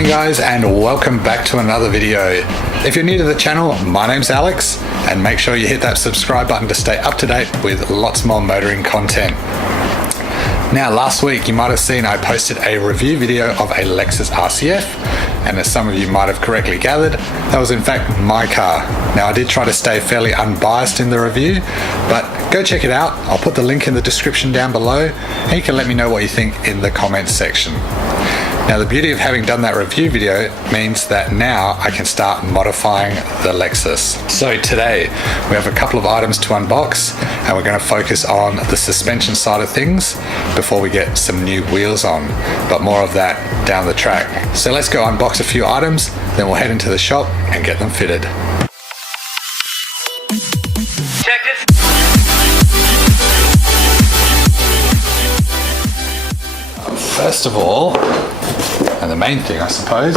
morning guys, and welcome back to another video. If you're new to the channel, my name's Alex, and make sure you hit that subscribe button to stay up to date with lots more motoring content. Now, last week you might have seen I posted a review video of a Lexus RC-F, and as some of you might have correctly gathered, that was in fact my car. Now, I did try to stay fairly unbiased in the review, but go check it out. I'll put the link in the description down below, and you can let me know what you think in the comments section. Now, the beauty of having done that review video means that now I can start modifying the Lexus. So today we have a couple of items to unbox, and we're going to focus on the suspension side of things before we get some new wheels on, but more of that down the track. So let's go unbox a few items, then we'll head into the shop and get them fitted. Check it. First of all, and the main thing I suppose,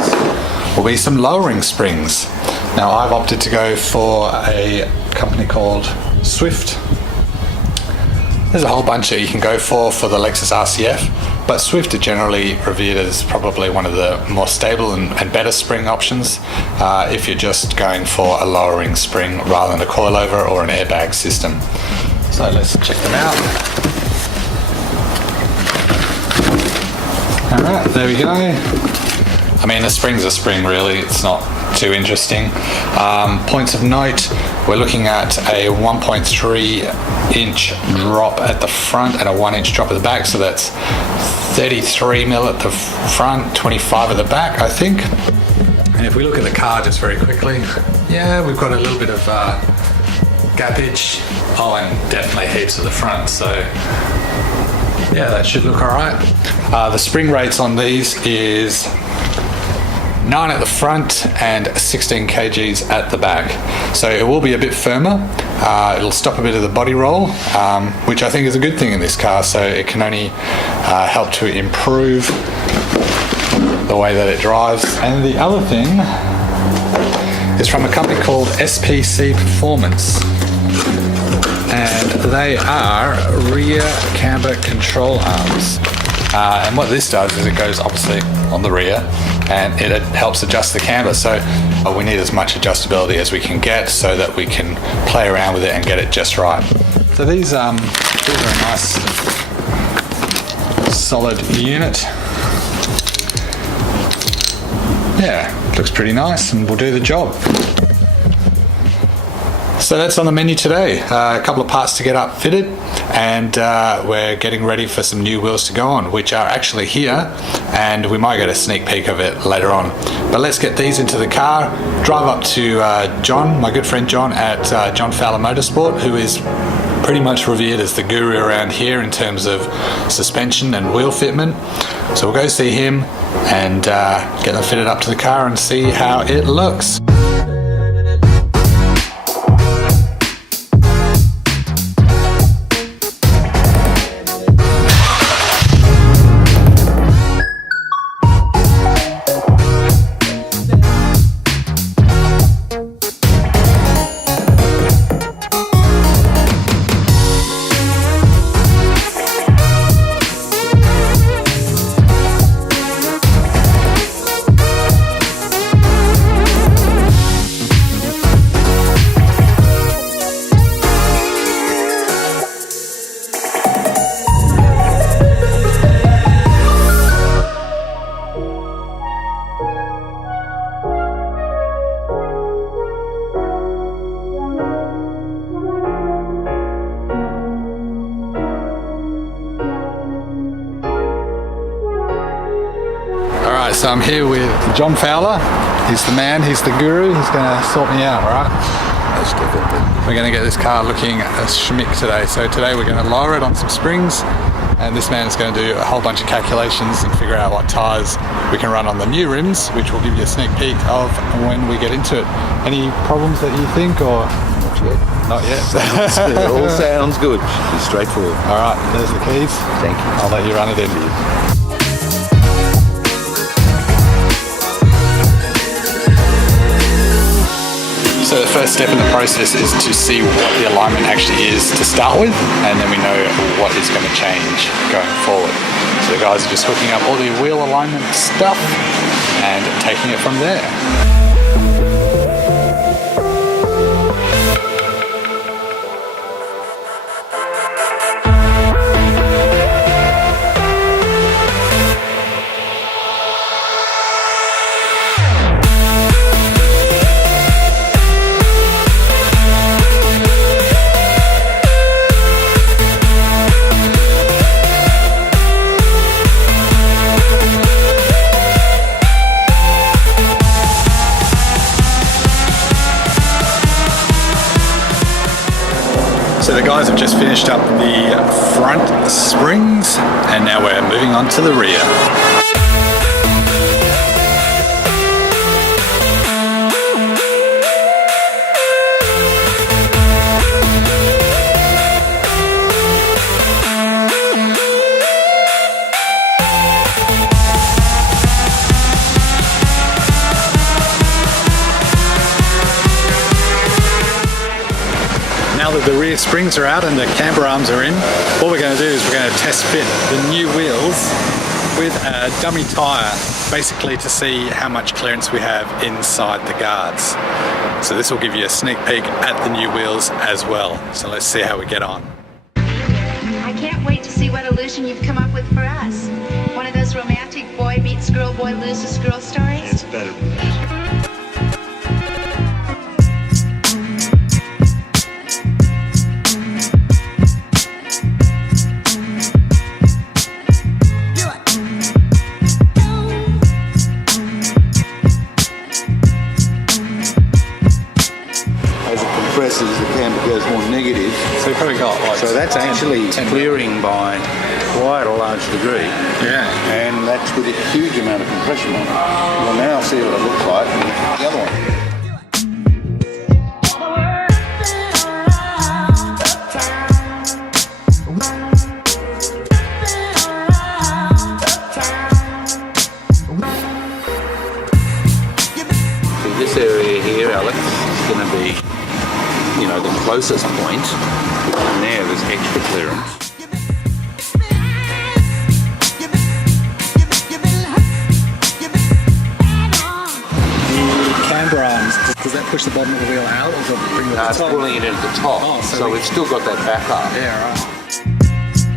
will be some lowering springs. Now, I've opted to go for a company called Swift. There's a whole bunch that you can go for the Lexus RC-F, but Swift are generally reviewed as probably one of the more stable and better spring options if you're just going for a lowering spring rather than a coilover or an airbag system. So let's check them out. Alright, there we go. I mean, a spring's a spring really, it's not too interesting. Points of note, we're looking at a 1.3 inch drop at the front and a 1 inch drop at the back, so that's 33 mil at the front, 25 at the back, I think. And if we look at the car just very quickly, yeah, we've got a little bit of gappage. Oh, and definitely heaps at the front, so yeah, that should look all right. The spring rates on these is 9 at the front and 16 kgs at the back. So it will be a bit firmer. It'll stop a bit of the body roll, which I think is a good thing in this car. So it can only help to improve the way that it drives. And the other thing is from a company called SPC Performance. And they are rear camber control arms. And what this does is it goes obviously on the rear, and it helps adjust the camber. So we need as much adjustability as we can get so that we can play around with it and get it just right. So these are a nice solid unit. Yeah, looks pretty nice and will do the job. So that's on the menu today. A couple of parts to get up fitted, and we're getting ready for some new wheels to go on, which are actually here, and we might get a sneak peek of it later on. But let's get these into the car, drive up to John, my good friend John at John Fowler Autosport, who is pretty much revered as the guru around here in terms of suspension and wheel fitment. So we'll go see him and get them fitted up to the car and see how it looks. So I'm here with John Fowler. He's the man, he's the guru, he's going to sort me out, right? Most definitely. We're going to get this car looking a schmick today. So today we're going to lower it on some springs, and this man is going to do a whole bunch of calculations and figure out what tyres we can run on the new rims, which will give you a sneak peek of when we get into it. Any problems that you think, or? Not yet. Not yet. It all sounds good. It's straightforward. All right, there's the keys. Thank you. I'll let you run it in. So the first step in the process is to see what the alignment actually is to start with, and then we know what is going to change going forward. So the guys are just hooking up all the wheel alignment stuff and taking it from there. So the guys have just finished up the front springs and now we're moving on to the rear. Now that the rear springs are out and the camber arms are in, what we're going to do is we're going to test fit the new wheels with a dummy tyre, basically to see how much clearance we have inside the guards. So this will give you a sneak peek at the new wheels as well. So let's see how we get on. I can't wait to see what illusion you've come up with for us. One of those romantic boy meets girl, boy loses girl stories? It's better than that. As the camber goes more negative. So we've probably got like, So that's actually 10 clearing by quite a large degree. Yeah. And that's with a huge amount of compression on it. We'll now see what it looks like with the other one. So this area here, Alex, is going to be, you know, the closest point, and there's extra clearance. The camber arms, does that push the bottom of the wheel out or does it bring it to the It's top? pulling it into the top, Oh, so so we- we've still got that back up. Yeah, right.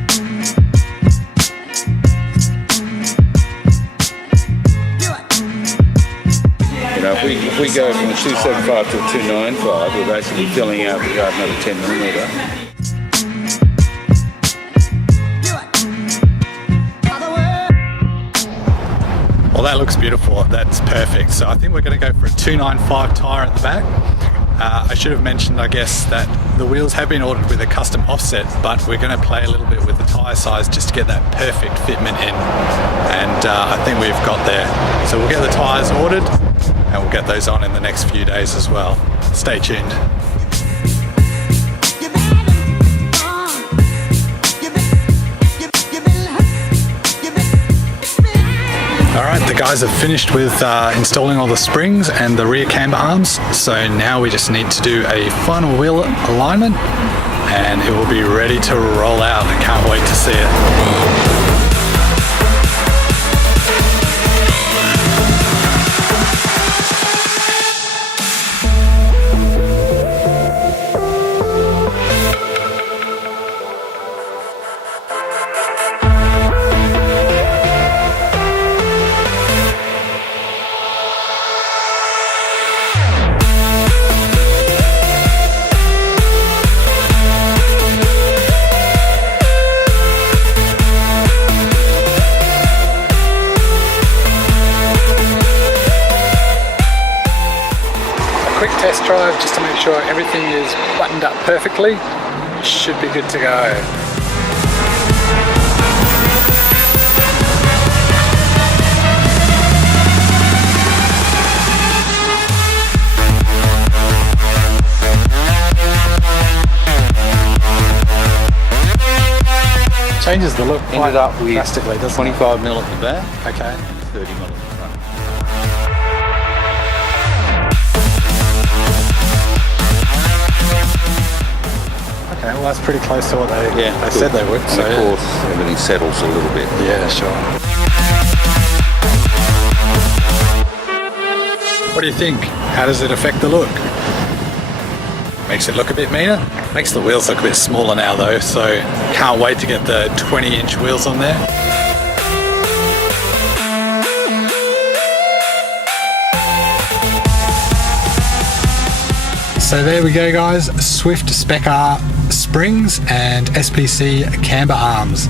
You know, if we go from a 275 to a 295, we're basically filling out the yard another 10mm. Well, that looks beautiful. That's perfect. So I think we're going to go for a 295 tyre at the back. I should have mentioned, I guess, that the wheels have been ordered with a custom offset, but we're going to play a little bit with the tyre size just to get that perfect fitment in. And I think we've got there. So we'll get the tyres ordered and we'll get those on in the next few days as well. Stay tuned. Alright, the guys have finished with installing all the springs and the rear camber arms, so now we just need to do a final wheel alignment and it will be ready to roll out. I can't wait to see it. Quick test drive just to make sure everything is buttoned up perfectly. Should be good to go. Changes the look quite Ended up with drastically, doesn't 25mm at the back, it? Okay. 30mm at the front. Okay, Okay, well that's pretty close to what they good. said they would. And So of course, everything settles a little bit. yeah, sure. What do you think? How does it affect the look? Makes it look a bit meaner. Makes the wheels look a bit smaller now though, so can't wait to get the 20-inch wheels on there. So there we go guys, Swift Spec R springs and SPC camber arms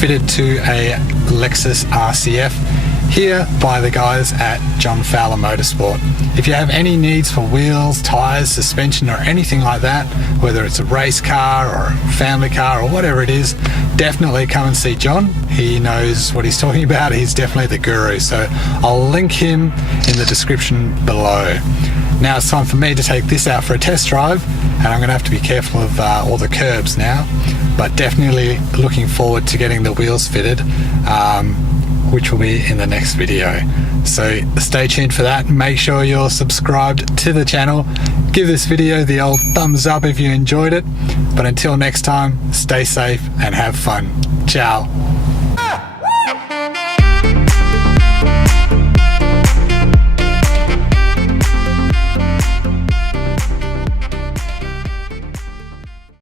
fitted to a Lexus RC-F here by the guys at John Fowler Autosport. If you have any needs for wheels, tyres, suspension or anything like that, whether it's a race car or a family car or whatever it is, definitely come and see John. He knows what he's talking about. He's definitely the guru. So I'll link him in the description below. Now it's time for me to take this out for a test drive, and I'm going to have to be careful of all the curbs now, but definitely looking forward to getting the wheels fitted, which will be in the next video. So stay tuned for that. Make sure you're subscribed to the channel. Give this video the old thumbs up if you enjoyed it. But until next time, stay safe and have fun. Ciao.